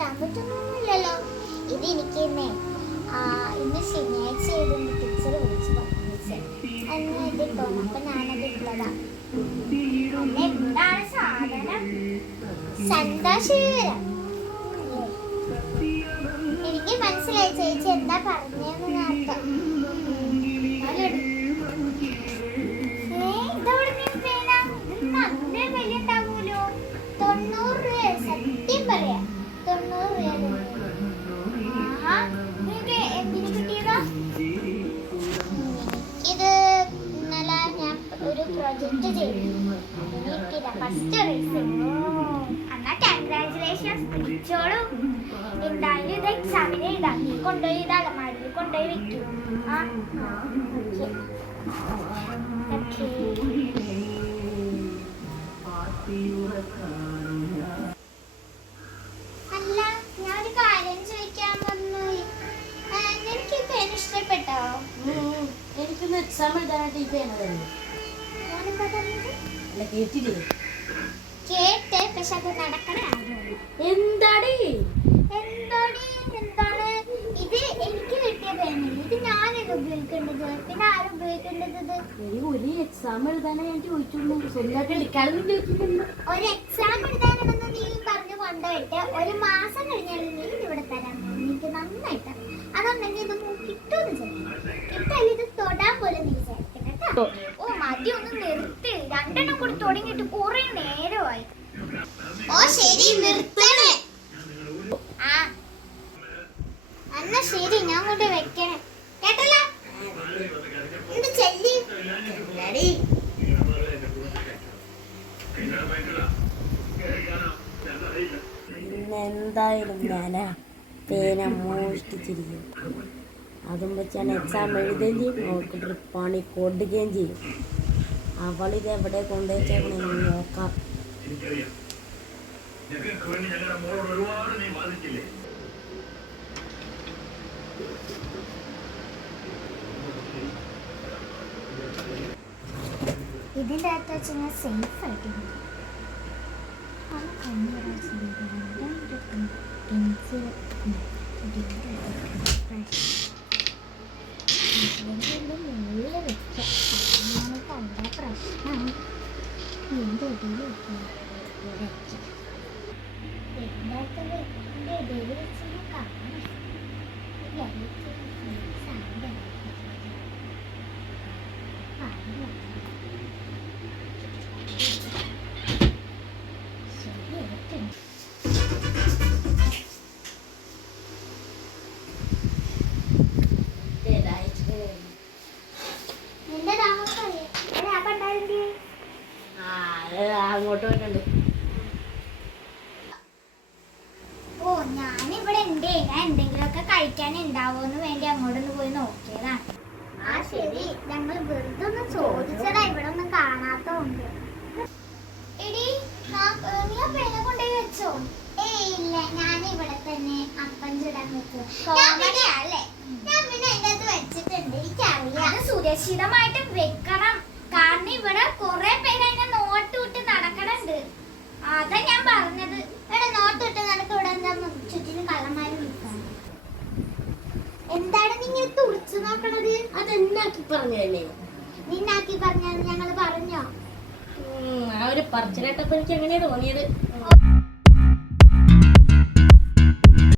ഇടാൻ പറ്റുന്നൊന്നുമില്ലല്ലോ. ഇത് എനിക്ക് ഇന്ന് ശനിയാഴ്ച ചെയ്തുകൊണ്ട് ടീച്ചർ വിളിച്ചു പറഞ്ഞു അന്ന് ഇതിട്ടോന്ന്. അപ്പൊ ഞാനത് ഇട്ടതാ. എന്താണ് സാധനം? സന്തോഷകരം. എനിക്ക് മനസ്സിലായി ചേച്ചി എന്താ പറഞ്ഞതെന്ന് അർത്ഥം. നല്ല വില ഉണ്ടാവൂലോ. 90 രൂപ. സത്യം പറയാ 90 രൂപ. എന്തിനു കിട്ടിയതാ? ഇത് ഇന്നലെ ഞാൻ ഒരു പ്രൊജക്ട് ചെയ്തു. ഫസ്റ്റ് എന്നാ കൺഗ്രാറ്റുലേഷൻസ്. പിടിച്ചോളൂ. എന്തായാലും ഇത് എക്സാമിന് എഴുതാം. നീ കൊണ്ടുപോയി ഇത് അലമാരിയിൽ കൊണ്ടുപോയി വെക്കും. അല്ല, ഞാനൊരു കാര്യം ചോദിക്കാൻ വന്നു. നിനക്ക് ഈ പേന ഇഷ്ടപ്പെട്ടോ? എനിക്കൊന്ന് എക്സാം എഴുതാനായിട്ട് ഈ പേന തന്നെ. കേട്ട് പക്ഷെ അത് നടക്കണേ. എന്താണ് ഇത്? എനിക്ക് കിട്ടിയ പേനല്ല. ഇത് ഞാനത് ഉപയോഗിക്കേണ്ടത്. പിന്നെ ആരും ഉപയോഗിക്കേണ്ടത്? ഒരു എക്സാം എഴുതാനാ ഞാൻ ചോദിച്ചുള്ളൂ. സ്വന്തമായിട്ട് എടുക്കാനൊന്നും ചോദിക്കുന്നില്ല. ഒരു എക്സാം എഴുതാനാണെന്ന് നീ പറഞ്ഞു കൊണ്ടുപോയിട്ട് 1 മാസം കഴിഞ്ഞാലും നീ ഇവിടെ തരാൻ എനിക്ക് നന്നായിട്ട്. അതുണ്ടെങ്കിൽ ഇത് കിട്ടുമെന്ന് ചോദിക്കും. കിട്ടാലും ഇത് തൊടാൻ പോലും നീ വിചാരിക്കണം കേട്ടോ. ഓ മതി, ഒന്ന് നിർത്തി. 2 എണ്ണം കൂടി തുടങ്ങിയിട്ട് കുറെ നേരമായി. ഓ ശരി, നിർത്തണേ. എന്നാ ശരി, ഞാൻ കൊണ്ട് വെക്കണേ കേട്ടല്ലോ. എന്ത് ചെല്ലി? എന്തായാലും ഞാനാ പേന മോഷ്ടിച്ചിരിക്കും. അതും വെച്ചാണ് എക്സാം എഴുതുകയും ചെയ്യും, നോക്കിയിട്ട് പണി കൊടുക്കുകയും ചെയ്യും. അവളിത് എവിടെ കൊണ്ടുവച്ചേക്കണെന്ന് നോക്കാം. ഇതിൻ്റെ അകത്ത് വെച്ച് ഞാൻ സേഫ് ആയിട്ട് അങ്ങോട്ട് പോയിട്ടുണ്ട്. ഓ ഞാനിവിടെ ഉണ്ട്. ഞാൻ എന്തെങ്കിലുമൊക്കെ കഴിക്കാൻ ഉണ്ടാവോന്ന് വേണ്ടി അങ്ങോട്ടൊന്ന് പോയി നോക്കിയതാണ്. ആ ശരി, ഞങ്ങൾ വെറുതെ ഒന്ന് ചോദിച്ചതാ. ഇവിടെ ഒന്നും കാണാത്തോണ്ട്. എടി നീ ആ പേന കൊണ്ടുപോയി വെച്ചോ? ഇല്ല, ഞാൻ ഇവിടെ തന്നെ അപ്പം ചുടാൻ വെച്ചു. അല്ലേ, ഞാൻ പിന്നെ അതിൻ്റെ അകത്ത് വെച്ചിട്ടുണ്ട്. എനിക്കറിയാം. സുരക്ഷിതമായിട്ട് വെക്കണം. കാരണം ഇവിടെ കുറെ പേര് അതിനെ നോട്ട് വിട്ട് നടക്കണുണ്ട്. അതാ ഞാൻ പറഞ്ഞത്. ഇവിടെ നോട്ട് വിട്ട് നടക്ക. ഇവിടെ എന്താ ചുറ്റിനും കള്ളന്മാര് നിൽക്കാൻ. എന്താണ് നിങ്ങൾ തുളിച്ചു നോക്കണത്? അതെന്നാക്കി പറഞ്ഞല്ലേ? നിന്നാക്കി പറഞ്ഞാൽ ഞങ്ങൾ പറഞ്ഞോ? ആ ഒരു പറച്ചിലേട്ടപ്പോ എനിക്ക് എങ്ങനെയാ തോന്നിയത്.